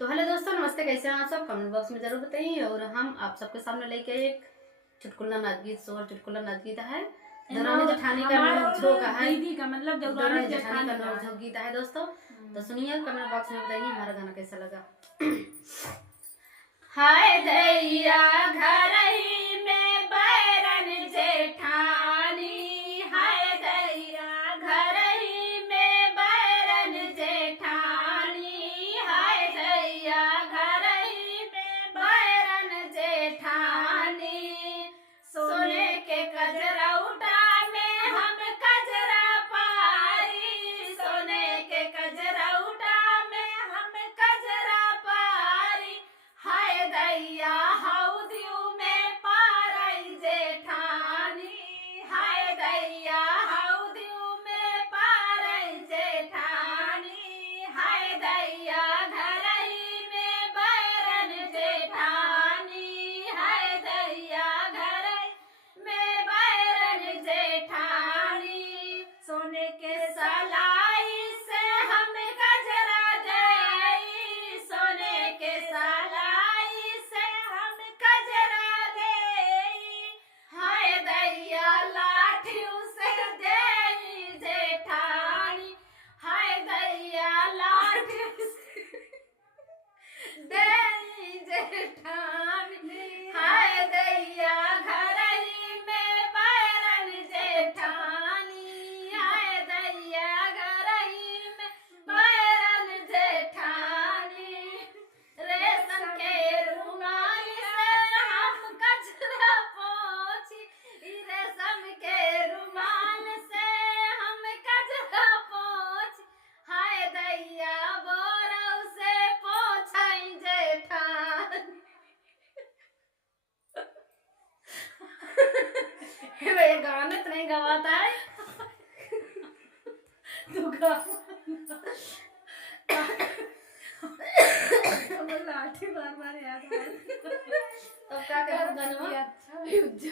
तो हेलो दोस्तों, नमस्ते। कैसे हैं आप सब? कमेंट बॉक्स में जरूर बताइए। और हम आप सबके सामने लेके एक चुटकुला नाच गीत चुटकुला नाच गीत है। दौरानी जेठानी का नोक-झोंक है। दीदी का मतलब दौरानी जेठानी का नोक-झोंक गीत है दोस्तों। तो सुनिए, कमेंट बॉक्स में बताइए हमारा गाना कैसा लगा। हाय दैया घर ही में बैरन जेठानी, हाय दैया घर ही में बैरन जेठानी, हाय दैया घर ही में बैरन जेठानी। सोने के कजरौटा में हम कजरा पारी, सोने के कजरौटा में हम कजरा पारी। हाय दैया हौदियू में पारई जेठानी, हाय दैया हौदियू में पारई जेठानी, हाय दैया घर ही में बैरन जेठानी, हाय दैया घर में बैरन जेठानी। सोने के सलाई से हम गजरा देई, सोने के सलाई से हम गजरा देई। हाय दैया लाठियों से देई जेठानी, हाय दैया लाठियों से देई जेठानी, हाय दैया घर ही में बैरन जेठानी, हाय दैया घर ही में बैरन जेठानी। रेशम के रुमाल से हम कचरा पोंछी, रेशम के रुमाल से हम कचरा पोंछी। हाय दैया बोरौ से पोंछई जेठानी। ये गाना तो नहीं गवाता है। तू गा। लाठी बार बार याद आ अब क्या करूं गाना? अच्छा